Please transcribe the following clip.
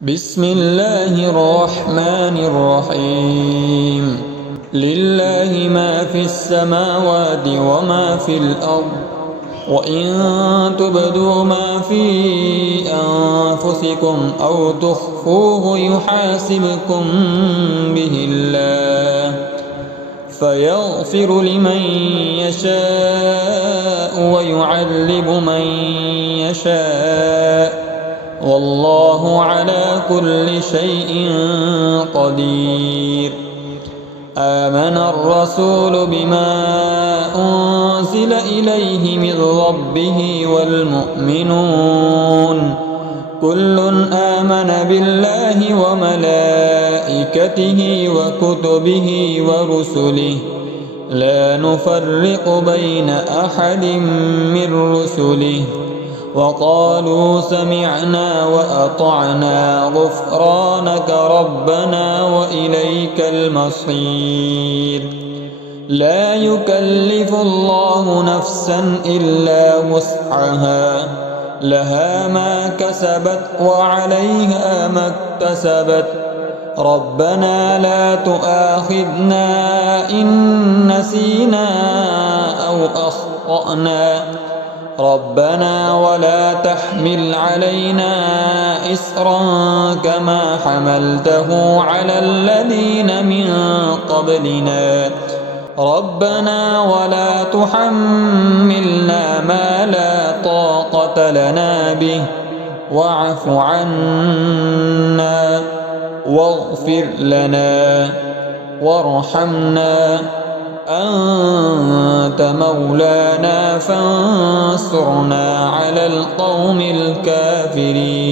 بسم الله الرحمن الرحيم. لله ما في السماوات وما في الأرض، وإن تبدوا ما في أنفسكم أو تخفوه يحاسبكم به الله فيغفر لمن يشاء ويعذب من يشاء، والله على كل شيء قدير. آمن الرسول بما أنزل إليه من ربه والمؤمنون كل آمن بالله وملائكته وكتبه ورسله لا نفرق بين أحد من رسله، وقالوا سمعنا وأطعنا غفرانك ربنا وإليك المصير. لا يكلف الله نفسا إلا وسعها، لها ما كسبت وعليها ما اكتسبت. ربنا لا تؤاخذنا إن نسينا أو أخطأنا، ربنا ولا تحمل علينا إصرا كما حملته على الذين من قبلنا، ربنا ولا تحملنا ما لا طاقة لنا به، واعف عنا واغفر لنا وارحمنا، أنت مولانا فانصرنا على القوم الكافرين.